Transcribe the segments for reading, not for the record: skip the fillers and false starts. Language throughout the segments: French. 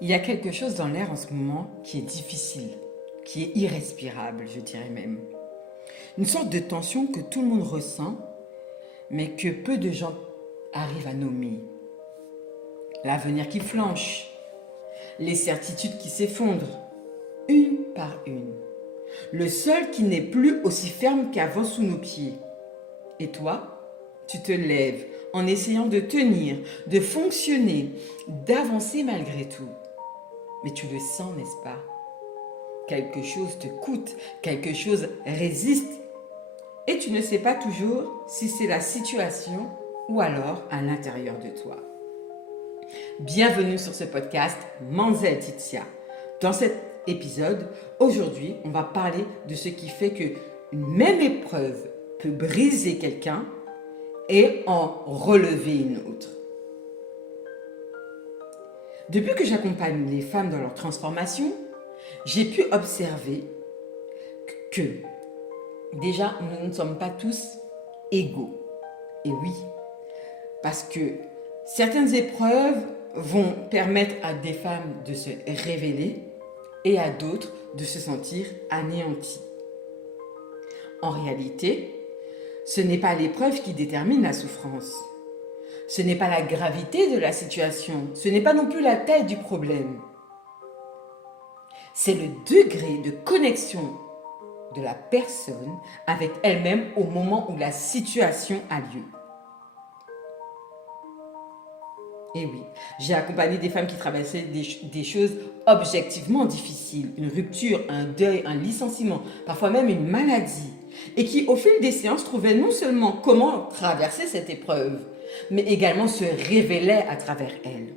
Il y a quelque chose dans l'air en ce moment qui est difficile, qui est irrespirable, je dirais même. Une sorte de tension que tout le monde ressent, mais que peu de gens arrivent à nommer. L'avenir qui flanche, les certitudes qui s'effondrent, une par une. Le sol qui n'est plus aussi ferme qu'avant sous nos pieds. Et toi, tu te lèves en essayant de tenir, de fonctionner, d'avancer malgré tout. Mais tu le sens, n'est-ce pas? Quelque chose te coûte, quelque chose résiste. Et tu ne sais pas toujours si c'est la situation ou alors à l'intérieur de toi. Bienvenue sur ce podcast Manzel Titia. Dans cet épisode, aujourd'hui, on va parler de ce qui fait qu'une même épreuve peut briser quelqu'un et en relever une autre. Depuis que j'accompagne les femmes dans leur transformation, j'ai pu observer que déjà, nous ne sommes pas tous égaux. Et oui, parce que certaines épreuves vont permettre à des femmes de se révéler et à d'autres de se sentir anéanties. En réalité, ce n'est pas l'épreuve qui détermine la souffrance. Ce n'est pas la gravité de la situation. Ce n'est pas non plus la taille du problème. C'est le degré de connexion de la personne avec elle-même au moment où la situation a lieu. Et oui, j'ai accompagné des femmes qui traversaient des choses objectivement difficiles, une rupture, un deuil, un licenciement, parfois même une maladie, et qui au fil des séances trouvaient non seulement comment traverser cette épreuve, mais également se révélaient à travers elle.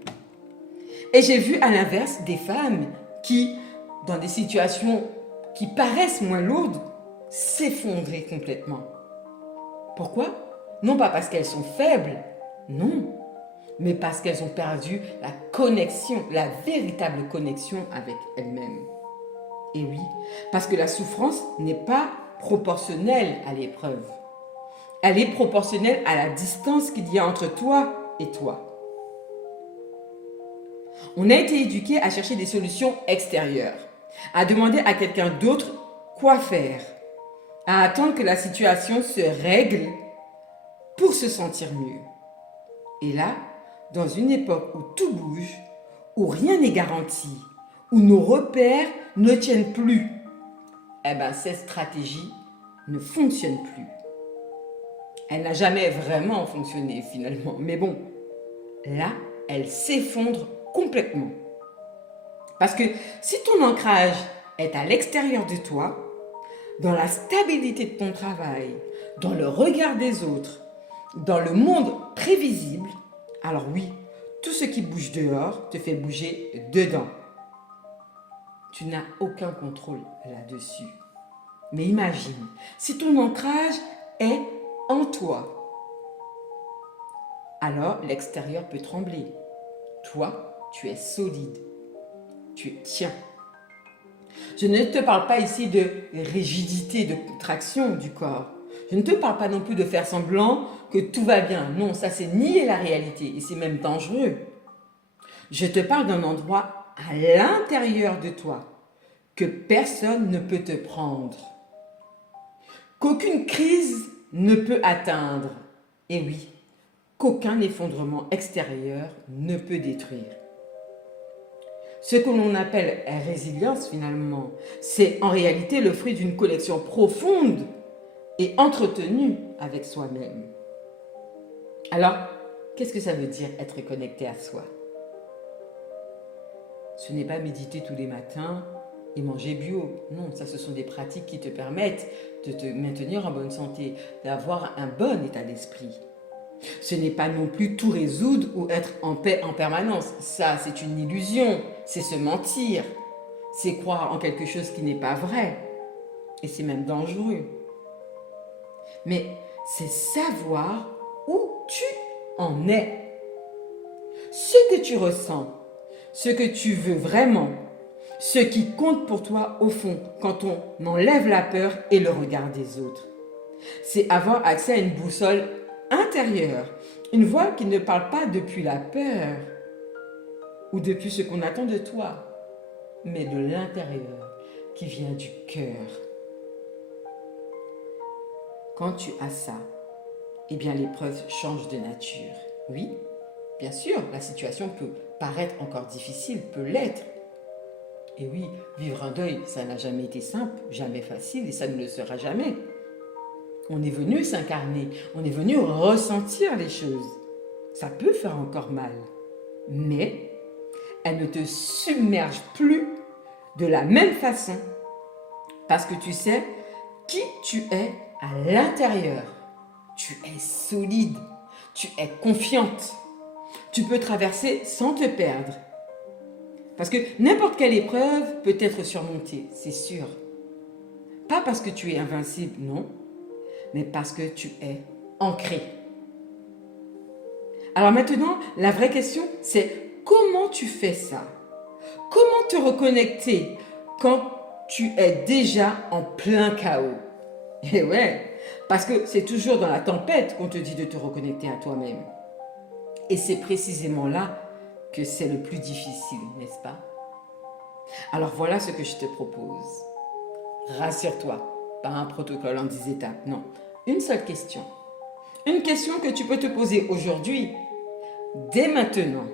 Et j'ai vu à l'inverse des femmes qui, dans des situations qui paraissent moins lourdes, s'effondrer complètement. Pourquoi? Non pas parce qu'elles sont faibles, non, mais parce qu'elles ont perdu la connexion, la véritable connexion avec elles-mêmes. Et oui, parce que la souffrance n'est pas proportionnelle à l'épreuve. Elle est proportionnelle à la distance qu'il y a entre toi et toi. On a été éduqué à chercher des solutions extérieures, à demander à quelqu'un d'autre quoi faire, à attendre que la situation se règle pour se sentir mieux. Et là, dans une époque où tout bouge, où rien n'est garanti, où nos repères ne tiennent plus, cette stratégie ne fonctionne plus. Elle n'a jamais vraiment fonctionné finalement, mais bon, là, elle s'effondre complètement. Parce que si ton ancrage est à l'extérieur de toi, dans la stabilité de ton travail, dans le regard des autres, dans le monde prévisible, alors oui, tout ce qui bouge dehors te fait bouger dedans. Tu n'as aucun contrôle là-dessus. Mais imagine, si ton ancrage est en toi, alors l'extérieur peut trembler. Toi, tu es solide. Tu tiens. Je ne te parle pas ici de rigidité, de contraction du corps. Je ne te parle pas non plus de faire semblant que tout va bien. Non, ça c'est nier la réalité et c'est même dangereux. Je te parle d'un endroit à l'intérieur de toi que personne ne peut te prendre, qu'aucune crise ne peut atteindre. Et oui, qu'aucun effondrement extérieur ne peut détruire. Ce que l'on appelle résilience finalement, c'est en réalité le fruit d'une connexion profonde et entretenue avec soi-même. Alors, qu'est-ce que ça veut dire être connecté à soi? Ce n'est pas méditer tous les matins et manger bio. Non, ça ce sont des pratiques qui te permettent de te maintenir en bonne santé, d'avoir un bon état d'esprit. Ce n'est pas non plus tout résoudre ou être en paix en permanence. Ça, c'est une illusion. C'est se mentir. C'est croire en quelque chose qui n'est pas vrai. Et c'est même dangereux. Mais c'est savoir où tu en es. Ce que tu ressens, ce que tu veux vraiment, ce qui compte pour toi au fond quand on enlève la peur et le regard des autres. C'est avoir accès à une boussole intérieure, une voix qui ne parle pas depuis la peur, ou depuis ce qu'on attend de toi, mais de l'intérieur qui vient du cœur. Quand tu as ça, eh bien l'épreuve change de nature. Oui, bien sûr, la situation peut paraître encore difficile, peut l'être. Et oui, vivre un deuil, ça n'a jamais été simple, jamais facile et ça ne le sera jamais. On est venu s'incarner, on est venu ressentir les choses. Ça peut faire encore mal, mais elle ne te submerge plus de la même façon parce que tu sais qui tu es à l'intérieur. Tu es solide, tu es confiante. Tu peux traverser sans te perdre. Parce que n'importe quelle épreuve peut être surmontée, c'est sûr. Pas parce que tu es invincible, non, mais parce que tu es ancré. Alors maintenant, la vraie question, c'est comment tu fais ça? Comment te reconnecter quand tu es déjà en plein chaos? Et ouais, parce que c'est toujours dans la tempête qu'on te dit de te reconnecter à toi-même. Et c'est précisément là que c'est le plus difficile, n'est-ce pas? Alors voilà ce que je te propose. Rassure-toi, pas un protocole en 10 étapes, non. Une seule question. Une question que tu peux te poser aujourd'hui, dès maintenant,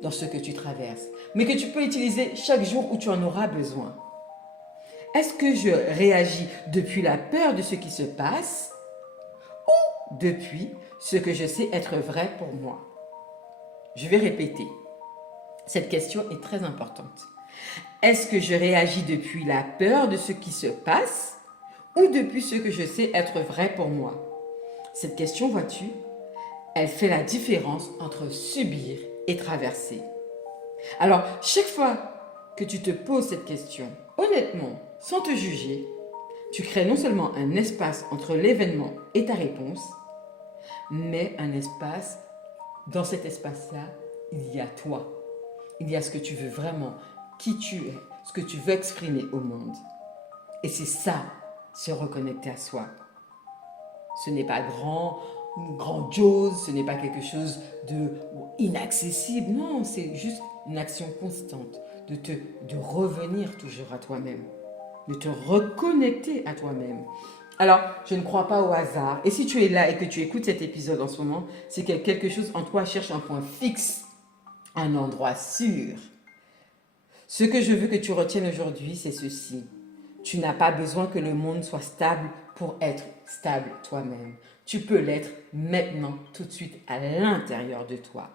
dans ce que tu traverses, mais que tu peux utiliser chaque jour où tu en auras besoin. Est-ce que je réagis depuis la peur de ce qui se passe ou depuis ce que je sais être vrai pour moi? Je vais répéter. Cette question est très importante. Est-ce que je réagis depuis la peur de ce qui se passe ou depuis ce que je sais être vrai pour moi? Cette question, vois-tu, elle fait la différence entre subir et traverser. Alors, chaque fois que tu te poses cette question, honnêtement, sans te juger, tu crées non seulement un espace entre l'événement et ta réponse, mais un espace, dans cet espace-là, il y a toi. Il y a ce que tu veux vraiment, qui tu es, ce que tu veux exprimer au monde. Et c'est ça, se reconnecter à soi. Ce n'est pas grandiose, ce n'est pas quelque chose de inaccessible. Non, c'est juste une action constante de revenir toujours à toi-même, de te reconnecter à toi-même. Alors, je ne crois pas au hasard. Et si tu es là et que tu écoutes cet épisode en ce moment, c'est que quelque chose en toi cherche un point fixe, un endroit sûr. Ce que je veux que tu retiennes aujourd'hui, c'est ceci. Tu n'as pas besoin que le monde soit stable pour être stable toi-même. Tu peux l'être maintenant, tout de suite, à l'intérieur de toi.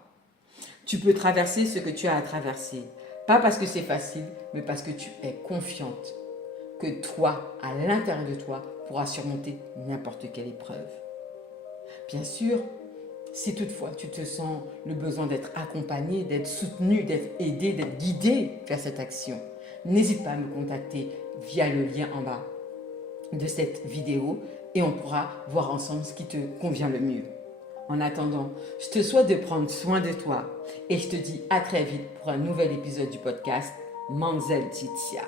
Tu peux traverser ce que tu as à traverser. Pas parce que c'est facile, mais parce que tu es confiante que toi, à l'intérieur de toi, pourras surmonter n'importe quelle épreuve. Bien sûr, si toutefois tu te sens le besoin d'être accompagné, d'être soutenu, d'être aidé, d'être guidé vers cette action, n'hésite pas à me contacter via le lien en bas de cette vidéo et on pourra voir ensemble ce qui te convient le mieux. En attendant, je te souhaite de prendre soin de toi et je te dis à très vite pour un nouvel épisode du podcast Mamzelle Titia.